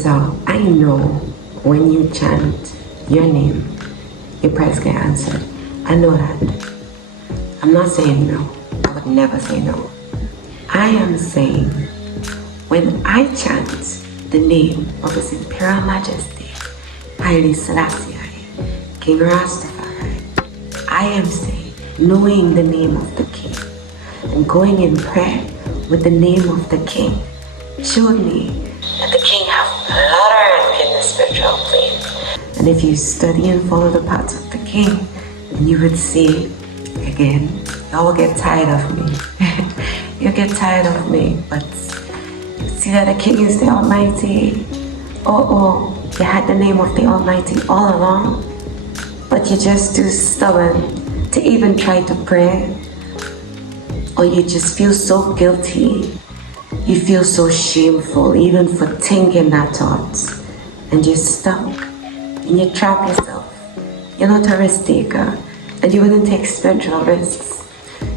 So I know when you chant your name, your prayers get answered. I know that. I'm not saying no. I would never say no. I am saying when I chant the name of His Imperial Majesty, Haile Selassie, King Rastafari, I am saying, knowing the name of the King and going in prayer with the name of the King showed me that the King have blood in the spiritual plane. And if you study and follow the paths of the King, then you would see, again, y'all will get tired of me. You'll get tired of me, but you see that the King is the Almighty. Oh, you had the name of the Almighty all along, but you're just too stubborn to even try to pray, or you just feel so guilty. You feel so shameful even for thinking that thought, and you're stuck and you trap yourself. You're not a risk taker, and you wouldn't take spiritual risks.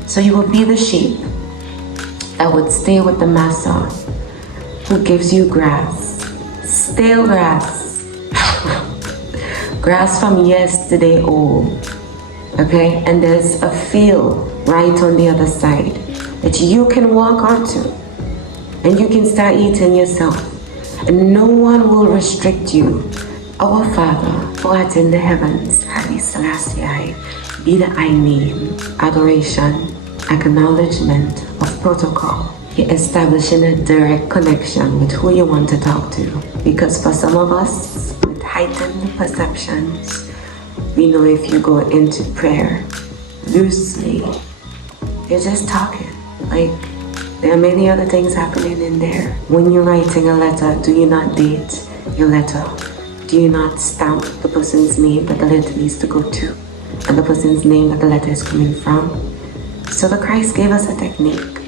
So you will be the sheep that would stay with the master who gives you grass, stale grass, grass from yesterday old, okay? And there's a field right on the other side that you can walk onto, and you can start eating yourself, and no one will restrict you. Our Father, who art in the heavens, Haile Selassie, be the I name, adoration, acknowledgement of protocol. You're establishing a direct connection with who you want to talk to. Because for some of us, with heightened perceptions, we know if you go into prayer loosely, you're just talking. Like, there are many other things happening in there. When you're writing a letter, do you not date your letter? Do you not stamp the person's name that the letter needs to go to, and the person's name that the letter is coming from? So the Christ gave us a technique,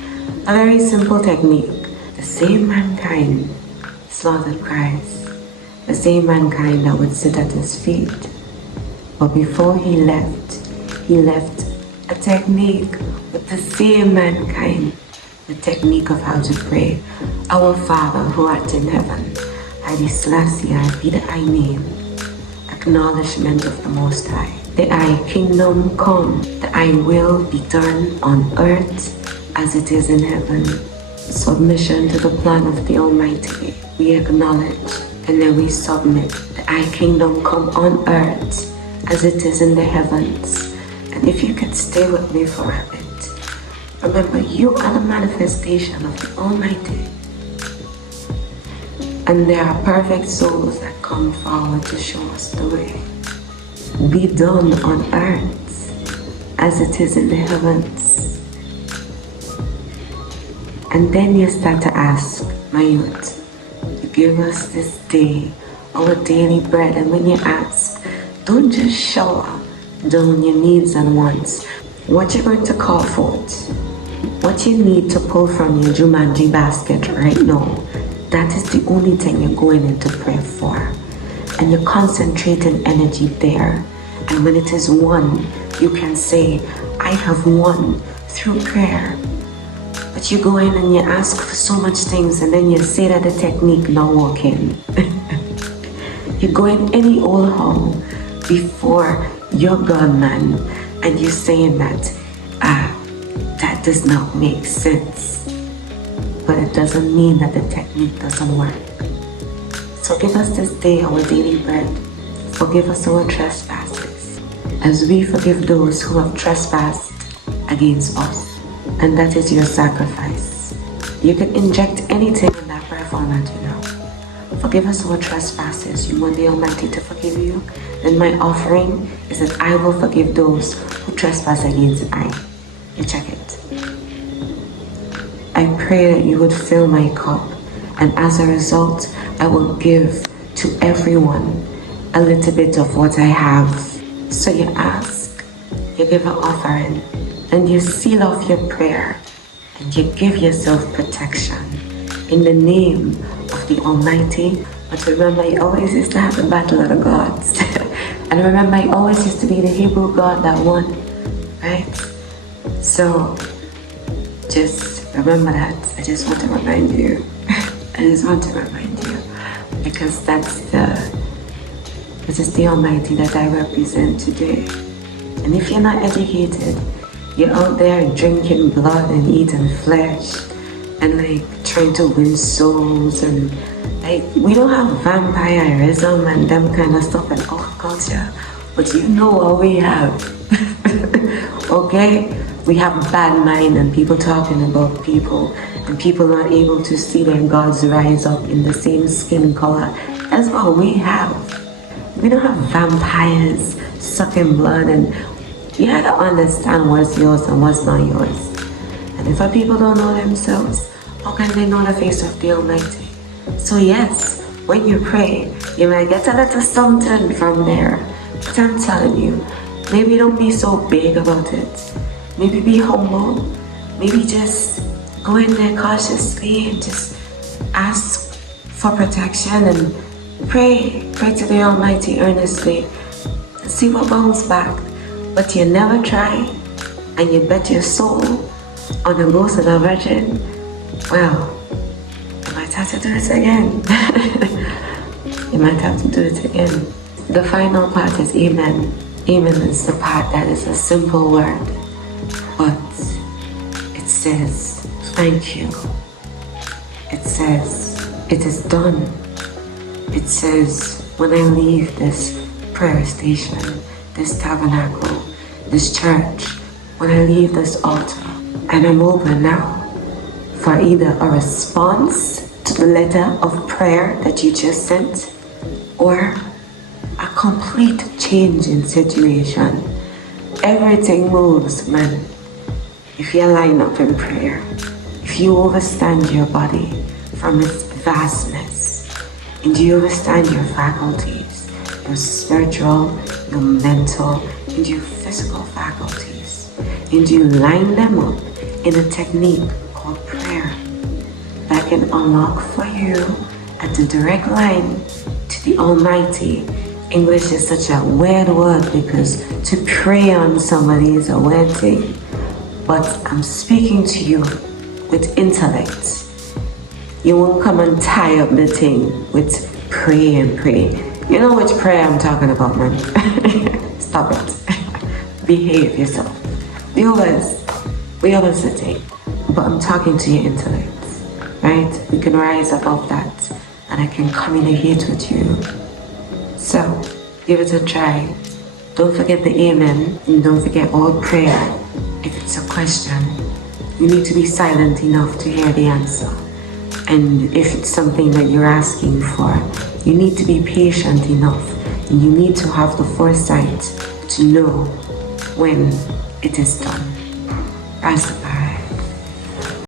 a very simple technique. The same mankind slaughtered Christ, the same mankind that would sit at His feet. But before He left a technique with the same mankind, the technique of how to pray. Our Father who art in heaven, Haile Selassie, be the I name, acknowledgement of the Most High. The I kingdom come, the I will be done on earth as it is in heaven. Submission to the plan of the Almighty. We acknowledge and then we submit. The I kingdom come on earth as it is in the heavens. And if you could stay with me for a bit, remember, you are the manifestation of the Almighty. And there are perfect souls that come forward to show us the way. Be done on earth as it is in the heavens. And then you start to ask, my youth, you give us this day our daily bread. And when you ask, don't just shower down your needs and wants. What you're going to call forth, what you need to pull from your Jumanji basket right now, that is the only thing you're going into prayer for. And you're concentrating energy there. And when it is won, you can say, I have won through prayer. But you go in and you ask for so much things, and then you say that the technique not working. You go in any old how before your God, man, and you're saying that that does not make sense. But it doesn't mean that the technique doesn't work. So give us this day our daily bread. Forgive us our trespasses, as we forgive those who have trespassed against us. And that is your sacrifice. You can inject anything in that prayer format, you know. Forgive us our trespasses. You want the Almighty to forgive you? Then my offering is that I will forgive those who trespass against I. You check it. I pray that you would fill my cup, and as a result, I will give to everyone a little bit of what I have. So you ask, you give an offering, and you seal off your prayer, and you give yourself protection in the name of the Almighty. But remember, I always used to have the battle of the gods. And remember, I always used to be the Hebrew God that won, right? So just remember that. I just want to remind you. I just want to remind you. I because that is the Almighty that I represent today. And if you're not educated, you're out there drinking blood and eating flesh and like trying to win souls, and like we don't have vampirism and them kind of stuff in our culture, but you know what we have. Okay? We have bad mind and people talking about people and people not able to see their gods rise up in the same skin color. That's what we have. We don't have vampires sucking blood, and you have to understand what's yours and what's not yours. And if our people don't know themselves, how can they know the face of the Almighty? So yes, when you pray, you might get a little something from there. But I'm telling you, maybe don't be so big about it. Maybe be humble. Maybe just go in there cautiously and just ask for protection and pray to the Almighty earnestly and see what bounces back. But you never try and you bet your soul on the ghost of the Virgin, well, you might have to do it again. You might have to do it again. The final part is Amen. Amen is the part that is a simple word, but it says, thank you. It says, it is done. It says, when I leave this prayer station, this tabernacle, this church, when I leave this altar, and I'm open now for either a response to the letter of prayer that you just sent, or a complete change in situation. Everything moves, man. If you line up in prayer, if you overstand your body from its vastness, and you overstand your faculties, your spiritual, your mental, and your physical faculties, and you line them up in a technique called prayer that can unlock for you a direct line to the Almighty. English is such a weird word because to pray on somebody is a weird thing, but I'm speaking to you with intellect. You won't come and tie up the thing with pray and pray. You know which prayer I'm talking about, man. Stop it. Behave yourself. We always the thing, but I'm talking to your intellect, right? We can rise above that and I can communicate with you. So, give it a try. Don't forget the amen, and don't forget all prayer. If it's a question, you need to be silent enough to hear the answer. And if it's something that you're asking for, you need to be patient enough, and you need to have the foresight to know when it is done. Rastafari.